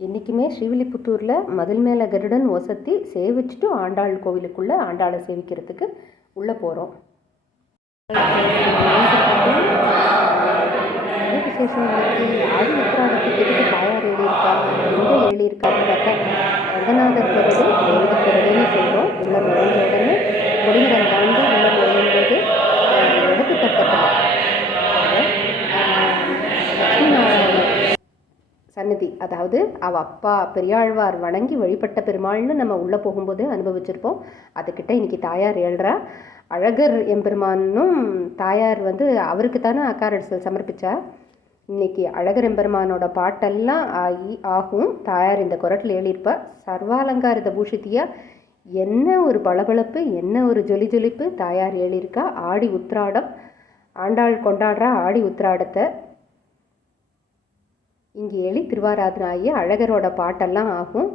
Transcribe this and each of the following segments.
என்றைக்குமே ஸ்ரீவில்லிபுத்தூரில் மதில் மேலே கருடன் ஒசத்தி சேவிச்சுட்டு ஆண்டாள் கோவிலுக்குள்ளே ஆண்டாளை சேவிக்கிறதுக்கு உள்ளே போகிறோம் விசேஷம் ஆடி உத்திராடத்துக்கு எதுக்கு தாயார் எழுதியிருக்கா எங்கே எழுதியிருக்கான்னு பார்த்தா ரங்கநாதர் கருடு தேவதி கருடுன்னு சொல்கிறோம் உள்ள நுழைஞ்ச உடனே கொடிமரம் தாண்டி உள்ளே நுழையும்போது அஹ், இடது பக்கத்தில் சன்னதி. அதாவது அவ அப்பா பெரியாழ்வார் வணங்கி வழிபட்ட பெருமாள்னு நம்ம உள்ளே போகும்போது அனுபவிச்சிருப்போம். அதுக்கிட்ட இன்னைக்கு தாயார் எழுறா அழகர் எம்பெருமானும் தாயார் வந்து அவருக்கு தானே அக்காரடிசல் சமர்ப்பிச்சா? இன்னைக்கு அழகர் எம்பெருமானோட பாட்டெல்லாம் ஆகி ஆகும். தாயார் இந்த குரட்டில் எழுதியிருப்பா சர்வாலங்காரத பூஷித்தியா என்ன ஒரு பளபளப்பு என்ன ஒரு ஜொலி ஜொலிப்பு? தாயார் எழுதியிருக்கா ஆடி உத்திராடம் ஆண்டாள் கொண்டாடுற ஆடி உத்திராடத்தை. இங்கே எலி திருவாராதனாயி அழகரோட பாட்டெல்லாம் ஆகும்.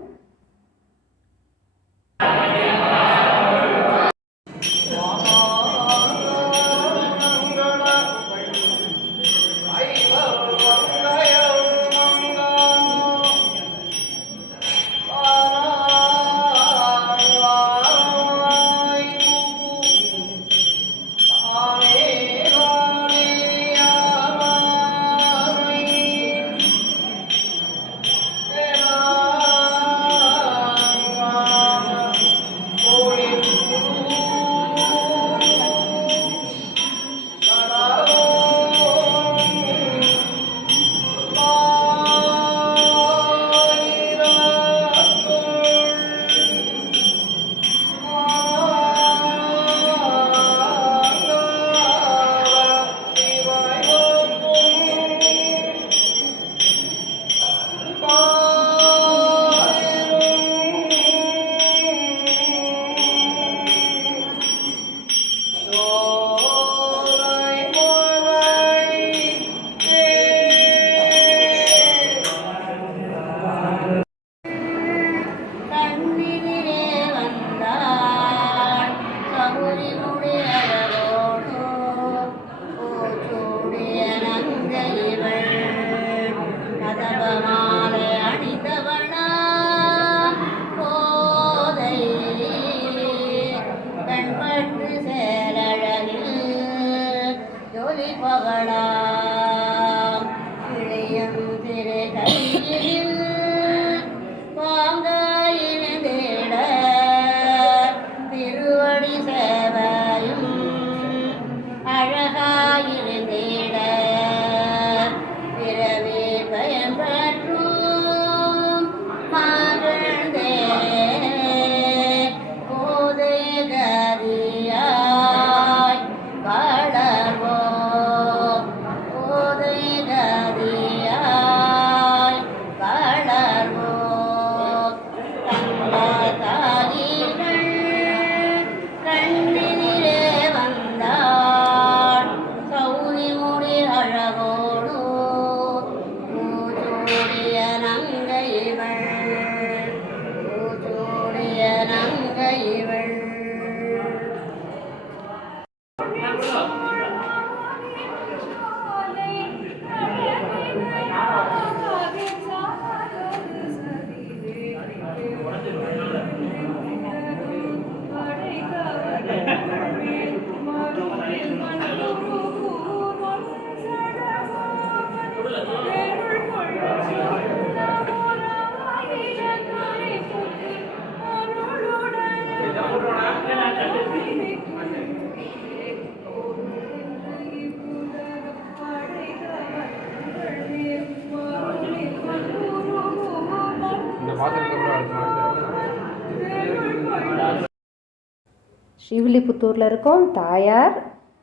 ஸ்ரீவில்லிபுத்தூரில் இருக்கோம். தாயார்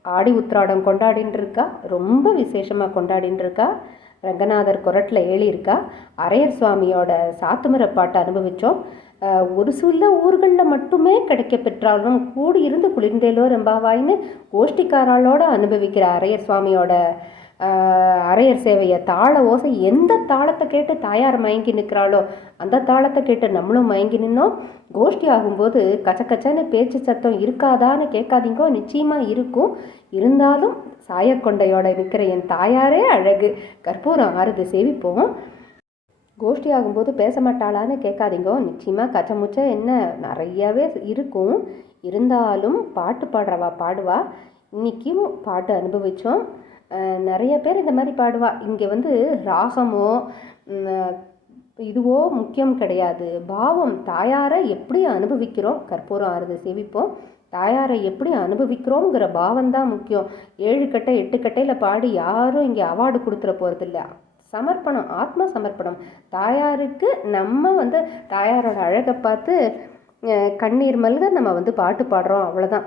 ஆடி உத்திராடம் கொண்டாடின்னு இருக்கா ரொம்ப விசேஷமாக கொண்டாடின்னு இருக்கா ரங்கநாதர் குரட்டில் ஏழியிருக்கா அரையர் சுவாமியோட சாத்துமர பாட்டை அனுபவித்தோம் ஒரு சில ஊர்களில் மட்டுமே கிடைக்க பெற்றாலும் கூடி இருந்து குளிர்ந்தேலோ ரெம்பாவாயின்னு கோஷ்டிக்காராளோட அனுபவிக்கிற அரையர் சுவாமியோட அரையர் சேவையை தாள ஓசை எந்த தாளத்தை கேட்டு தாயார் மயங்கி நிற்கிறாளோ அந்த தாளத்தை கேட்டு நம்மளும் மயங்கி நின்னோம். கோஷ்டி ஆகும்போது கச்சக்கச்சன்னு பேச்சு சத்தம் இருக்காதான்னு கேட்காதீங்கோ நிச்சயமாக இருக்கும். இருந்தாலும் சாயக்கொண்டையோட நிற்கிற என் தாயாரே அழகு. கற்பூரம் ஆறுது சேவிப்போம். கோஷ்டி ஆகும்போது பேச மாட்டாளான்னு கேட்காதீங்க நிச்சயமாக கச்சமுச்ச என்ன நிறையவே இருக்கும். இருந்தாலும் பாட்டு பாடுறவா பாடுவா. இன்றைக்கும் பாட்டு அனுபவித்தோம் நிறைய பேர் இந்த மாதிரி பாடுவா. இங்கே வந்து ராகமோ இதுவோ முக்கியம் கிடையாது. பாவம் தாயாரை எப்படி அனுபவிக்கிறோம்? கற்பூரம் ஆறுது சேவிப்போம். தாயாரை எப்படி அனுபவிக்கிறோங்கிற பாவம் தான் முக்கியம். ஏழு கட்டை எட்டு கட்டையில் பாடி யாரும் இங்கே அவார்டு கொடுத்துட போகிறதில்ல சமர்ப்பணம் ஆத்ம சமர்ப்பணம். தாயாருக்கு நம்ம வந்து தாயாரோட அழகை பார்த்து கண்ணீர் மல்க நம்ம வந்து பாட்டு பாடுறோம் அவ்வளோதான்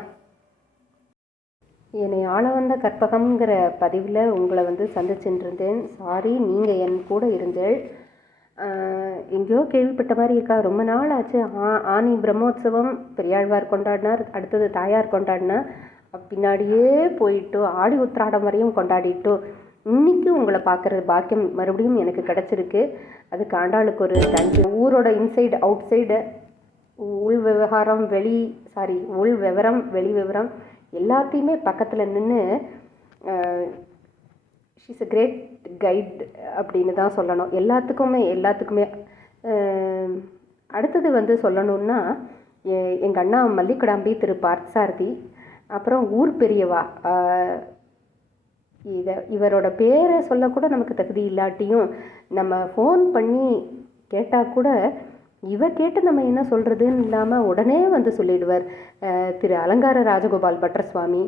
என்னை ஆள வந்த கற்பகம்ங்கிற பதிவில் உங்களை வந்து சந்திச்சுட்டு சாரி நீங்கள் என் கூட இருந்தேள் எங்கேயோ கேள்விப்பட்ட மாதிரி இருக்கா? ரொம்ப நாள் ஆச்சு. ஆ ஆனி பிரம்மோத்சவம் பெரியாழ்வார் கொண்டாடினார் அடுத்தது தாயார் கொண்டாடினா பின்னாடியே போயிட்டு ஆடி உத்திராடம் வரையும் கொண்டாடிட்டோ இன்னைக்கு உங்களை பார்க்குற பாக்கியம் மறுபடியும் எனக்கு கிடச்சிருக்கு. அதுக்கு ஆண்டாளுக்கு ஒரு தேங்க்யூ ஊரோட இன்சைடு அவுட் சைடு உள் விவகாரம் வெளி சாரி உள் விவரம் வெளி விவரம். எல்லாத்தையுமே பக்கத்தில் நின்று ஷீஸ் அ கிரேட் கைட் அப்படின்னு தான் சொல்லணும். எல்லாத்துக்குமே எல்லாத்துக்குமே அடுத்தது வந்து சொல்லணுன்னா எங்கள் அண்ணா மல்லிக்கடாம்பி திரு பார்த்தசாரதி அப்புறம் ஊர் பெரியவா இதை இவரோட பேரை சொல்லக்கூட நமக்கு தகுதி இல்லாட்டியும் நம்ம ஃபோன் பண்ணி கேட்டால் கூட இவ கேட்டு நம்ம என்ன சொல்கிறதுன்னு இல்லாமல் உடனே வந்து சொல்லிடுவார். திரு அலங்கார ராஜகோபால் பட்டர் சுவாமி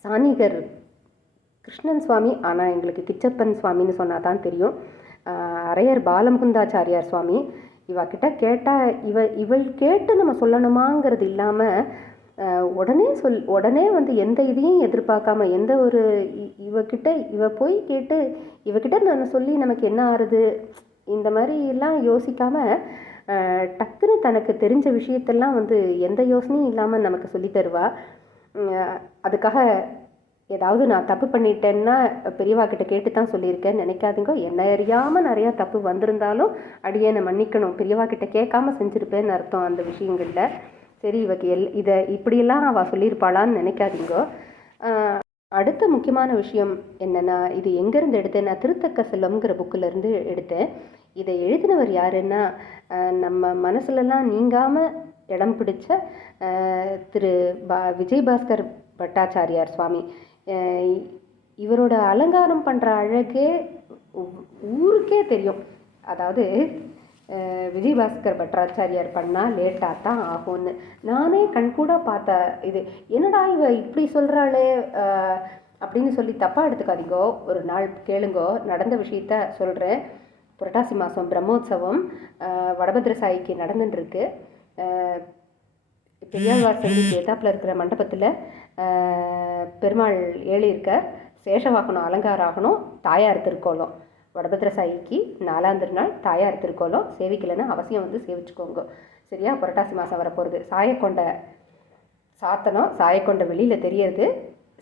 சாணிகர் கிருஷ்ணன் சுவாமி ஆனால் எங்களுக்கு கிச்சப்பன் சுவாமின்னு சொன்னால் தான் தெரியும். அரையர் பாலமுகுந்தாச்சாரியார் சுவாமி. இவ கேட்டால் இவ இவள் கேட்டு நம்ம சொல்லணுமாங்கிறது இல்லாமல் உடனே சொல் உடனே வந்து எந்த இதையும் எதிர்பார்க்காம எந்த ஒரு இ- இவகிட்ட இவ போய் கேட்டு இவகிட்ட நான் சொல்லி நமக்கு என்ன ஆறுது? இந்த மாதிரி எல்லாம் டக்குன்னு தனக்கு தெரிஞ்ச விஷயத்தெல்லாம் வந்து எந்த யோசனையும் இல்லாமல் நமக்கு சொல்லி தருவா. அதுக்காக ஏதாவது நான் தப்பு பண்ணிட்டேன்னா பெரியவா கிட்ட கேட்டு தான் சொல்லியிருக்கேன் நினைக்காதீங்க. என்ன அறியாமல் நிறையா தப்பு வந்திருந்தாலும் அடியேனை மன்னிக்கணும். பெரியவா கிட்ட கேட்காம செஞ்சுருப்பேன்னு அர்த்தம் அந்த விஷயங்களில். சரி இவக்கு எல் இதை இப்படியெல்லாம் அவள் சொல்லியிருப்பாளான்னு நினைக்காதீங்க. அடுத்த முக்கியமான விஷயம் என்னென்னா இது எங்கேருந்து எடுத்தேன் நான் திருத்தக்க செல்வம்ங்கிற புக்கில் இருந்து எடுத்தேன். இதை எழுதினவர் யாருன்னா நம்ம மனசுலலாம் நீங்காமல் இடம் பிடிச்ச திரு பா விஜயபாஸ்கர் பட்டாச்சாரியார் சுவாமி. இவரோட அலங்காரம் பண்ணுற அழகே ஊருக்கே தெரியும். அதாவது விஜயபாஸ்கர் பட்டாச்சாரியார் பண்ணால் லேட்டாக தான் ஆகும்னு. நானே கண்கூட பார்த்த இது என்னடா இவ இப்படி சொல்கிறாளே அப்படின்னு சொல்லி தப்பாக எடுத்துக்காதீங்கோ ஒரு நாள் கேளுங்கோ நடந்த விஷயத்த சொல்கிறேன் புரட்டாசி மாதம் பிரம்மோற்சவம் வடபத்ரசாயிக்கு நடந்துட்டுருக்கு பெரியாழ்வார் சந்திக்கு எதாப்பில் இருக்கிற மண்டபத்தில் பெருமாள் ஏழி இருக்கார். சேஷவாகனம் அலங்காராகணும் தாயார் திருக்கோலம். வடபத்திர சாயிக்கு நாலாம் திருநாள் தாயார் திருக்கோலம். சேவிக்கலைன்னா அவசியம் வந்து சேவிச்சுக்கோங்க. சரியா? புரட்டாசி மாதம் வரப்போகிறது சாயக்கொண்ட சாத்தனம் சாயக்கொண்ட வெளியில் தெரியறது.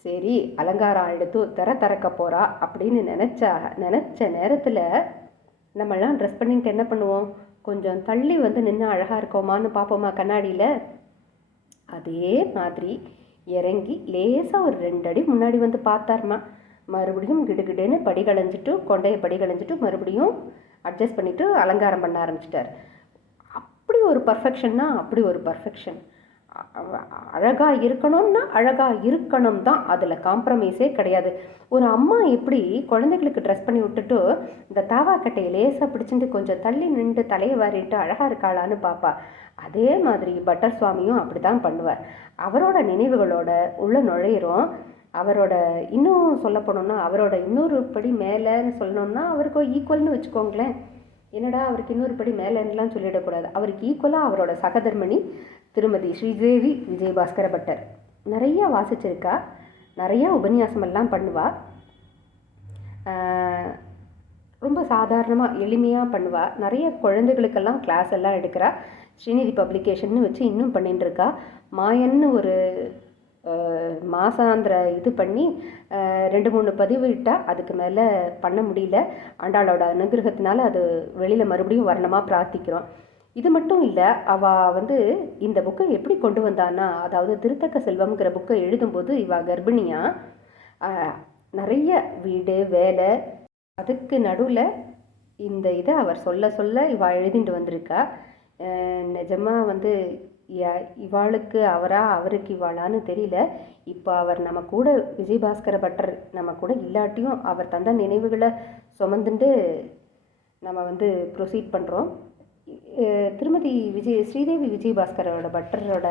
சரி அலங்காரம் எடுத்து திற திறக்க போகிறா அப்படின்னு நினச்சா நினச்ச நேரத்தில் நம்மலாம் ட்ரெஸ் பண்ணிட்டு என்ன பண்ணுவோம்? கொஞ்சம் தள்ளி வந்து நின்று அழகாக இருக்கோமான்னு பார்ப்போமா கண்ணாடியில்? அதே மாதிரி இறங்கி லேசாக ஒரு ரெண்டு அடி முன்னாடி வந்து பார்த்தாருமா. மறுபடியும் கிடுகிடுன்னு படி களைஞ்சிட்டு கொண்டையை படி களைஞ்சிட்டு மறுபடியும் அட்ஜஸ்ட் பண்ணிவிட்டு அலங்காரம் பண்ண ஆரம்பிச்சிட்டார். அப்படி ஒரு பர்ஃபெக்ஷன்னா அப்படி ஒரு பர்ஃபெக்ஷன் அழகாக இருக்கணும்னா அழகாக இருக்கணும் தான். அதில் காம்ப்ரமைஸே கிடையாது. ஒரு அம்மா எப்படி குழந்தைகளுக்கு ட்ரெஸ் பண்ணி விட்டுட்டு இந்த தாவாக்கட்டையை லேசாக பிடிச்சிட்டு கொஞ்சம் தள்ளி நின்று தலையை வாரிட்டு அழகாக இருக்காளான்னு பார்ப்பா அதே மாதிரி பட்டர் சுவாமியும் அப்படி தான் பண்ணுவார். அவரோட நினைவுகளோட உள்ள நுழையிறோம். அவரோட இன்னும் சொல்லப்போனோம்னா அவரோட இன்னொரு படி மேலேன்னு சொல்லணும்னா அவருக்கு ஈக்குவல்னு வச்சுக்கோங்களேன். என்னடா அவருக்கு இன்னொரு படி மேலேன்னுலாம் சொல்லிடக்கூடாது. அவருக்கு ஈக்குவலாக அவரோட சகதர்மணி திருமதி ஸ்ரீதேவி விஜயபாஸ்கர பட்டர். நிறையா வாசிச்சிருக்கா. நிறையா உபன்யாசமெல்லாம் பண்ணுவா. ரொம்ப சாதாரணமாக எளிமையாக பண்ணுவா. நிறைய குழந்தைகளுக்கெல்லாம் கிளாஸ் எல்லாம் எடுக்கிறா. ஸ்ரீநிதி பப்ளிகேஷன்னு வச்சு இன்னும் பண்ணிட்டுருக்கா. மாயன்னு ஒரு மாசாந்திர இது பண்ணி ரெண்டு மூணு பதிவு இட்டால் அதுக்கு மேலே பண்ண முடியல. ஆண்டாளோட அனுகிரகத்தினால அது வெளியில் மறுபடியும் வரணுமா பிரார்த்திக்கிறோம். இது மட்டும் இல்லை அவள் வந்து இந்த புக்கை எப்படி கொண்டு வந்தான்னா அதாவது திருத்தக்க செல்வம்ங்கிற புக்கை எழுதும்போது இவ கர்ப்பிணியா? நிறைய வீடு வேலை அதுக்கு நடுவில் இந்த இதை அவர் சொல்ல சொல்ல இவா எழுதிட்டு வந்திருக்கா. நிஜமாக வந்து இவாளுக்கு அவரா அவருக்கு இவாளான்னு தெரியல. இப்போ அவர் நம்ம கூட விஜயபாஸ்கர பட்டர் நம்ம கூட இல்லாட்டியும் அவர் தந்த நினைவுகளை சுமந்துட்டு நம்ம வந்து ப்ரொசீட் பண்ணுறோம் திருமதி விஜய் ஸ்ரீதேவி விஜயபாஸ்கரோட பட்டரோட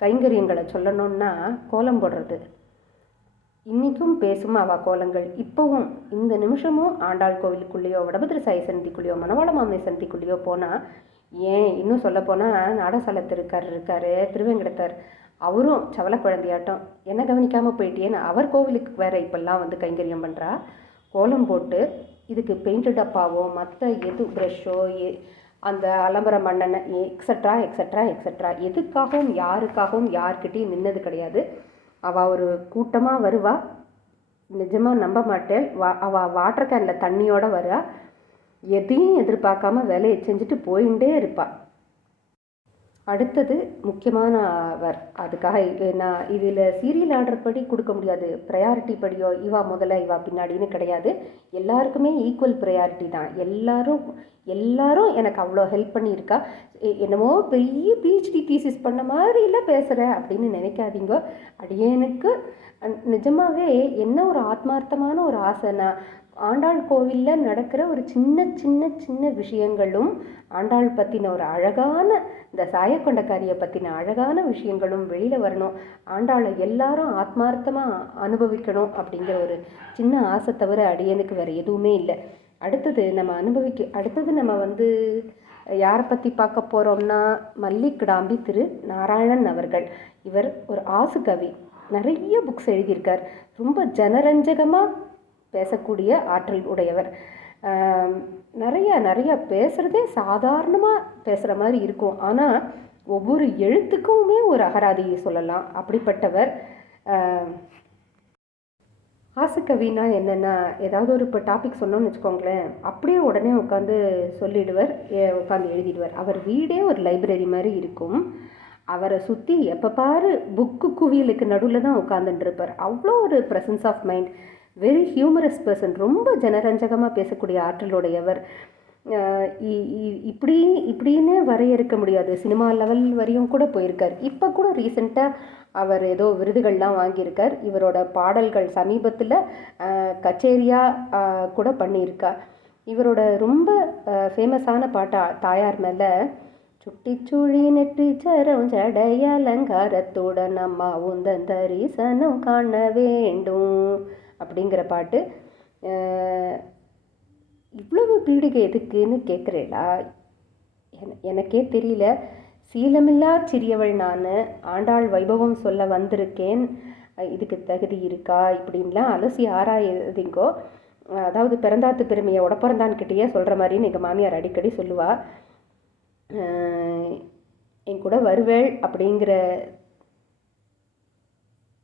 கைங்கரியங்களை சொல்லணும்னா கோலம் போடுறது. இன்றைக்கும் பேசும் அவா கோலங்கள். இப்போவும் இந்த நிமிஷமும் ஆண்டாள் கோவிலுக்குள்ளேயோ வடபத்திர சாய் சந்திக்குள்ளேயோ மணவாள மாமே சந்திக்குள்ளேயோ போனால் ஏன்? இன்னும் சொல்லப்போனால் போனால் இருக்கார் இருக்கார் திருவேங்கடத்தார். அவரும் சவல குழந்தையாட்டம். என்ன கவனிக்காமல் போயிட்டேன்னு அவர் கோவிலுக்கு வேற இப்பெல்லாம் வந்து கைங்கரியம் பண்ணுறா கோலம் போட்டு இதுக்கு பெயிண்ட் டப்பாவோ மற்ற எது ப்ரஷ்ஷோ அந்த அலம்பர மண்ணெண்ணை எக்ஸட்ரா எக்ஸட்ரா எக்ஸட்ரா எதுக்காகவும் யாருக்காகவும் யார்கிட்டையும் நின்னது கிடையாது. அவள் ஒரு கூட்டமாக வருவா. நிஜமாக நம்ப மாட்டேன். வா அவள் வாட்டர் கேனில் தண்ணியோடு வரா எதையும் எதிர்பார்க்காம வேலையை செஞ்சுட்டு போயிட்டே இருப்பாள் அடுத்தது முக்கியமான அவர் அதுக்காக நான் இதில் சீரியல் ஆர்டர் படி கொடுக்க முடியாது. ப்ரையாரிட்டி படியோ இவா முதல்ல இவா பின்னாடின்னு கிடையாது. எல்லாருக்குமே ஈக்குவல் ப்ரையாரிட்டி தான். எல்லாரும் எல்லாரும் எனக்கு அவ்வளோ ஹெல்ப் பண்ணியிருக்கா. என்னமோ பெரிய பிஹெச்டி தீசிஸ் பண்ண மாதிரிலாம் பேசுகிறேன் அப்படின்னு நினைக்காதீங்க. அடியேனுக்கு அஹ், நிஜமாகவே என்ன ஒரு ஆத்மார்த்தமான ஒரு ஆசைனா ஆண்டாள் கோவிலில் நடக்கிற ஒரு சின்ன சின்ன சின்ன விஷயங்களும் ஆண்டாள் பற்றின ஒரு அழகான இந்த சாயக்கொண்டக்காரியை பற்றின அழகான விஷயங்களும் வெளியில் வரணும். ஆண்டாளை எல்லாரும் ஆத்மார்த்தமாக அனுபவிக்கணும் அப்படிங்கிற ஒரு சின்ன ஆசை தவிர அடியனுக்கு வேறு எதுவுமே இல்லை. அடுத்தது நம்ம அனுபவிக்க அடுத்தது நம்ம வந்து யாரை பற்றி பார்க்க போகிறோம்னா மல்லிக்கிடாம்பி திரு நாராயணன் அவர்கள். இவர் ஒரு ஆசு கவி. நிறைய புக்ஸ் எழுதியிருக்கார். ரொம்ப ஜனரஞ்சகமாக பேசக்கூடிய ஆற்றல் உடையவர். நிறைய நிறைய பேசுகிறதே சாதாரணமாக பேசுகிற மாதிரி இருக்கும். ஆனால் ஒவ்வொரு எழுத்துக்குமே ஒரு அகராதி சொல்லலாம். அப்படிப்பட்டவர் ஆம், ஆசுக்கவினா என்னென்னா ஏதாவது ஒரு இப்போ டாபிக் சொன்னோம்னு வச்சுக்கோங்களேன் அப்படியே உடனே உட்காந்து சொல்லிடுவர் ஏ- உட்காந்து எழுதிடுவார். அவர் வீடே ஒரு லைப்ரரி மாதிரி இருக்கும். அவரை சுற்றி எப்போ பாரு புக்கு குவியலுக்கு நடுவில் தான் உட்காந்துட்டு இருப்பார். அவ்வளோ ஒரு presence of mind very humorous person ரொம்ப ஜனரஞ்சகமாக பேசக்கூடிய ஆற்றலுடையவர். இ- இ- இப்படி இப்படின்னு வரையறுக்க முடியாது. சினிமா லெவல் வரையும் கூட போயிருக்கார். இப்போ கூட ரீசெண்டாக அவர் ஏதோ விருதுகள்லாம் வாங்கியிருக்கார். இவரோட பாடல்கள் சமீபத்தில் கச்சேரியாக கூட பண்ணியிருக்கா. இவரோட ரொம்ப ஃபேமஸான பாட்டா தாயார் மேலே சுட்டிச்சுழி நெற்றி சரம் ஜடை அலங்காரத்துடன் அம்மா உந்தன் தரிசனம் காண வேண்டும். அப்படிங்கிற பாட்டு. இவ்வளவு பீடிகை எதுக்குன்னு கேட்குறேளா எனக்கே தெரியல. சீலமில்லா சிறியவள் நான் ஆண்டாள் வைபவம் சொல்ல வந்திருக்கேன். இதுக்கு தகுதி இருக்கா? இப்படின்லாம் அலசி ஆராயதிங்கோ. அதாவது பிறந்தாத்து பெருமையை உடப்பிறந்தான்கிட்டயே சொல்கிற மாதிரின்னு எங்கள் மாமியார் அடிக்கடி சொல்லுவாள் என் கூட வருவேள் அப்படிங்கிற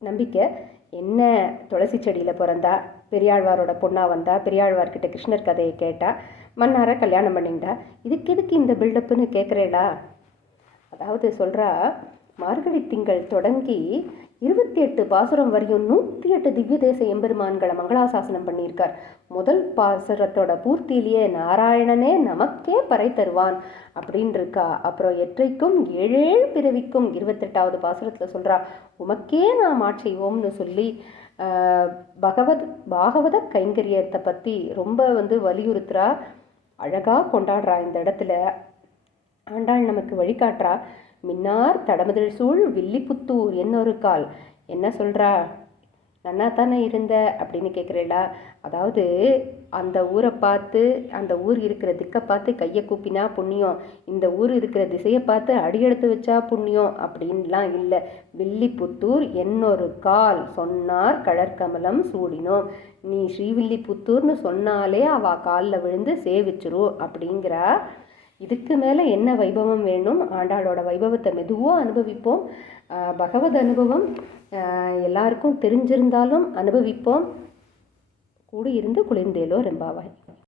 நம்பிக்கை. என்ன துளசி செடியில் பிறந்தா? பெரியாழ்வாரோட பொண்ணாக வந்தா? பெரியாழ்வார்கிட்ட கிருஷ்ணர் கதையை கேட்டா? மன்னாரை கல்யாணம் பண்ணிண்டா? இதுக்கு எதுக்கு இந்த பில்டப்புன்னு கேட்குறேடா அதாவது சொல்கிறா மார்கழி திங்கள் தொடங்கி இருபத்தி எட்டு பாசுரம் வரையும் நூற்றி எட்டு திவ்ய தேச எம்பெருமான்களை மங்களாசாசனம் பண்ணியிருக்கார். முதல் பாசுரத்தோட பூர்த்தியிலேயே நாராயணனே நமக்கே பறை தருவான் அப்படின்னு இருக்கா அப்புறம் எற்றைக்கும் ஏழேழு பிறவிக்கும் இருபத்தெட்டாவது பாசுரத்தில் சொல்கிறா உமக்கே நாம் ஆட்செய்வோம்னு சொல்லி பகவத் பாகவத கைங்கரியத்தை பற்றி ரொம்ப வந்து வலியுறுத்துறா அழகாக கொண்டாடுறா இந்த இடத்துல. ஆண்டாள் நமக்கு வழிகாட்டுறா. மின்னார் தடமதில் சூழ் வில்லிபுத்தூர் என்னொரு கால். என்ன சொல்கிறா நன்னா தானே இருந்த? அப்படின்னு கேட்குறேடா அதாவது அந்த ஊரை பார்த்து அந்த ஊர் இருக்கிற திக்கை பார்த்து கையை கூப்பினா புண்ணியம். இந்த ஊர் இருக்கிற திசையை பார்த்து அடியெடுத்து வச்சா புண்ணியம் அப்படின்லாம் இல்லை. வில்லிபுத்தூர் என்னொரு கால். சொன்னார் கழற்கமலம் சூடினோம். நீ ஸ்ரீவில்லிபுத்தூர்னு சொன்னாலே அவள் காலில் விழுந்து சேவிச்சிரும் அப்படிங்கிறா இதுக்கு மேலே என்ன வைபவம் வேணும்? ஆண்டாளோட வைபவத்தை மெதுவாக அனுபவிப்போம். பகவத் அனுபவம் எல்லாருக்கும் தெரிஞ்சிருந்தாலும் அனுபவிப்போம். கூடி இருந்து குளிர்ந்தேலோ ரெம்பாவாய்.